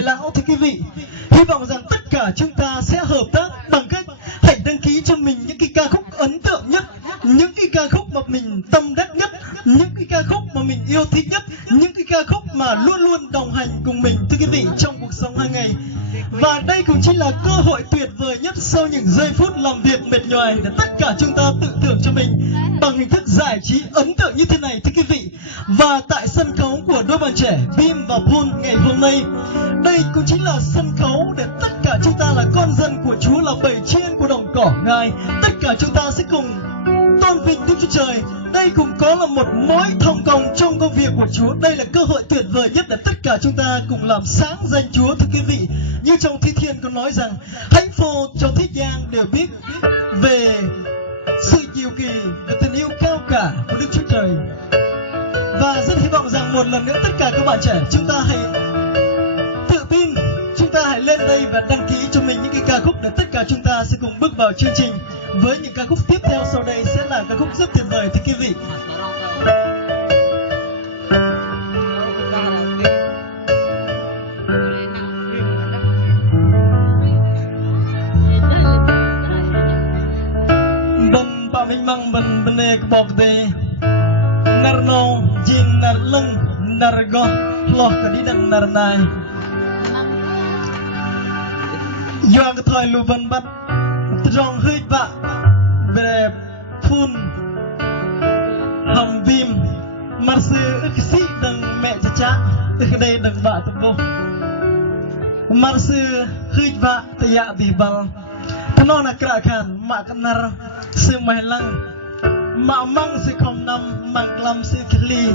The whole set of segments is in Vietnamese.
lề lão thưa quý vị. Hy vọng rằng tất cả chúng ta sẽ hợp tác bằng cách hãy đăng ký cho mình những cái ca khúc ấn tượng nhất, những cái ca khúc mà mình tâm đắc nhất, những cái ca khúc mà mình yêu thích nhất, những cái ca khúc mà luôn luôn đồng hành cùng mình thưa quý vị trong cuộc sống hàng ngày. Và đây cũng chính là cơ hội tuyệt vời nhất sau những giây phút làm việc mệt nhoài để tất cả chúng ta tự thưởng cho mình bằng hình thức giải trí ấn tượng như thế này thưa quý vị. Và tại sân khấu của đôi bạn trẻ Bim và Phun ngày hôm nay, đây cũng chính là sân khấu để tất cả chúng ta là con dân của Chúa, là bầy chiên của đồng cỏ Ngài, tất cả chúng ta sẽ cùng tôn vinh Đức Chúa Trời. Đây cũng có là một mối thông công trong công việc của Chúa. Đây là cơ hội tuyệt vời nhất để tất cả chúng ta cùng làm sáng danh Chúa thưa quý vị. Như trong Thi Thiên có nói rằng hãy phô cho thế gian đều biết về sự diệu kỳ và tình yêu cao cả của Đức Chúa Trời. Và rất hy vọng rằng một lần nữa tất cả các bạn trẻ chúng ta hãy tự tin, chúng ta hãy lên đây và đăng ký cho mình những cái ca khúc để tất cả chúng ta sẽ cùng bước vào chương trình. Với những ca khúc tiếp theo sau đây sẽ là ca khúc rất tuyệt vời thưa quý vị. Bên bà mình mang bên bên này bọc đề narno jin nar lưng nargo loh cả đi đằng nar này do cái thời lưu vân bắt trong hơi bạ về phun hầm bim mà sư ức sĩ đằng mẹ cha cha từ đây đằng bạ tập vô mà sư hơi bạ tây ạ bì bal thân nó là cả khăn mạ căn nar sư mày lăng mạ măng sư không năm mang lam sư kli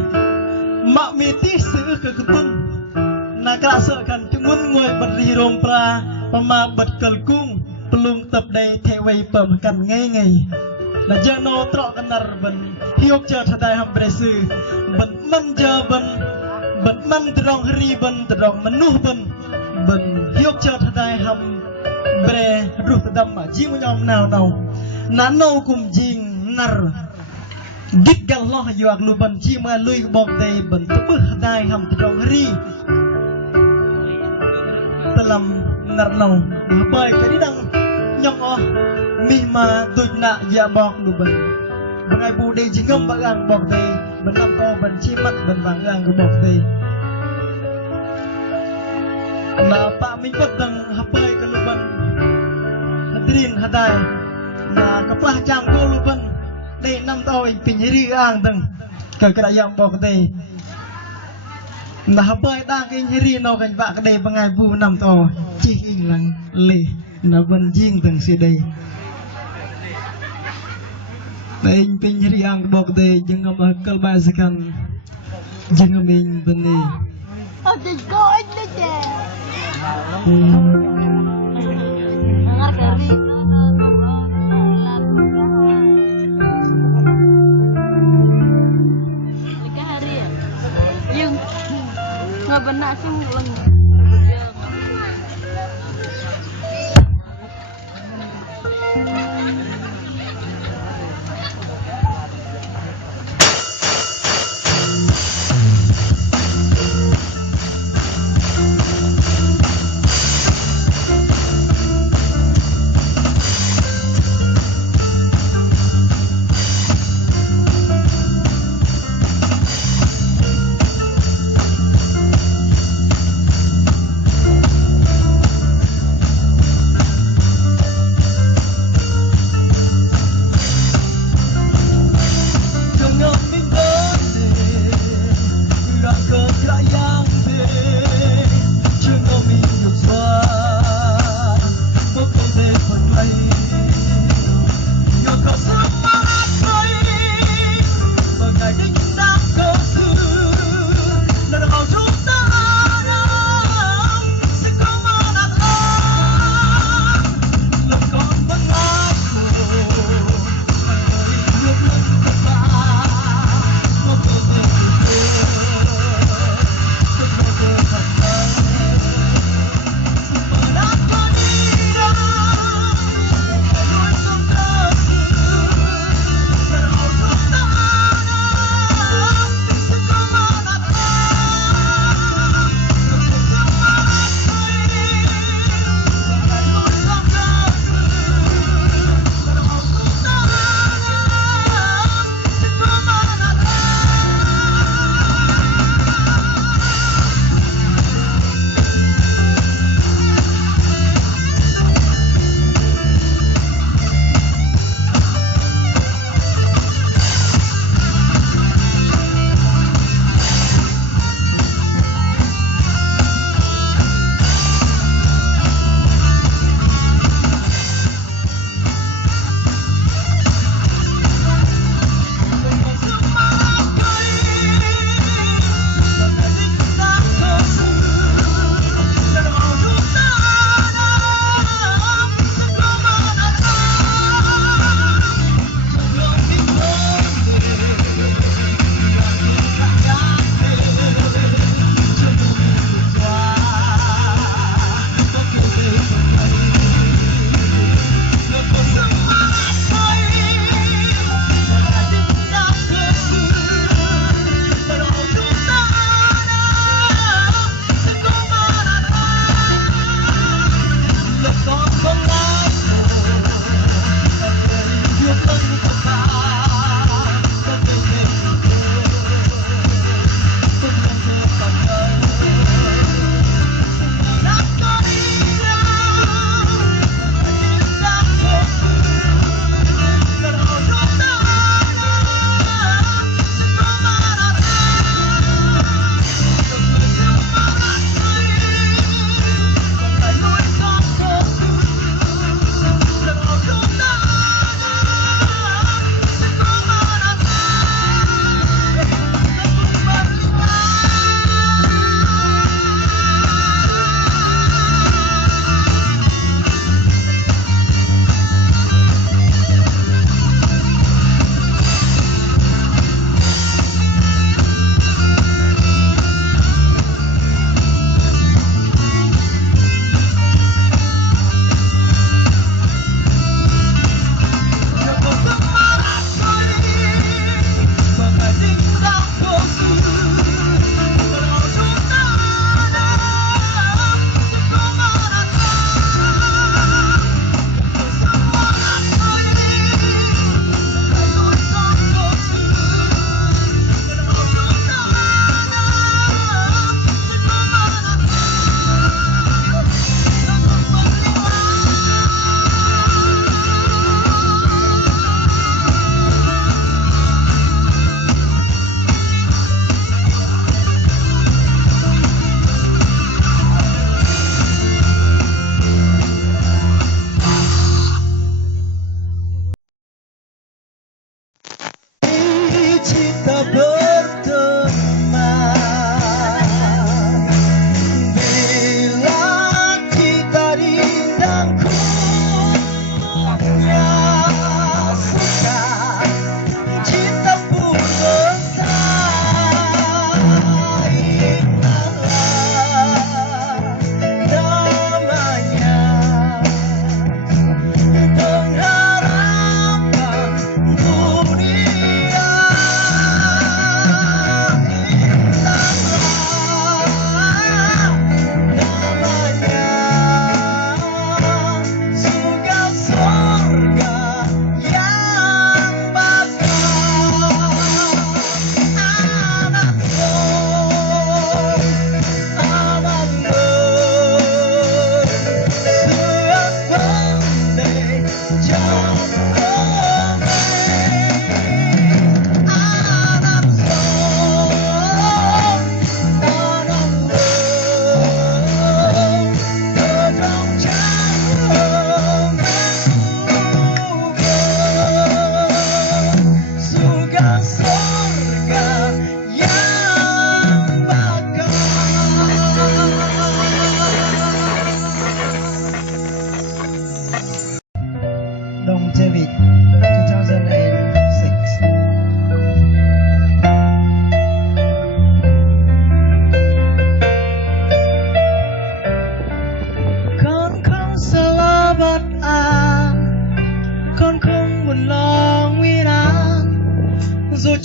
mạ mi tí sư ức tuân na cả sợ khăn chúng muốn ngồi bật ri rôm pra mà bật cờ cung pelung tập đây theo vây bầm cần ngay ngày là giang nô trọ căn nار bần hiôk chờ thật đại hầm bề sư bần man chờ bần man tròn ri bần tròn manu bần hiôk chờ thật đại hầm bề ruột đầm mà chi một nhóm nào nán nô cùng jing nar gít gal lo yuak lu bần chi mà lui bọc đây bần tập bực đại hầm tròn ri dalam narnau baik tadi dang nyong mi ma tuj na ya bok lu ban bangai bu de jingam bagang bok de benam to ban chi mat ban bangang bok de na pa min pat dang hapai ka lu ban hadirin hadai na kaplah chang go lu ban de nam to pin ri ang dang ka ka yang bok de na hapai đang cái ri no kan vạ cái đây bằng ngày bu nằm to chi lang lệ na vẫn riêng từng xe đây đây pin ri ang bok đây jeung ngam kal ba sekan jeung mình bên này ada goin deh nggak benar sih leng.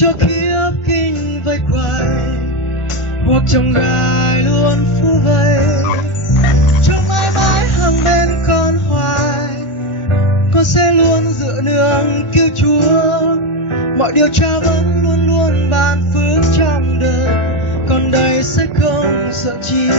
cho khiếp kinh vây quay, hoặc chồng gai luôn phu vây, cho mãi mãi hàng bên con hoài. Con sẽ luôn dựa nương cứu Chúa, mọi điều Cha vẫn luôn luôn ban phước trong đời, con đây sẽ không sợ chi.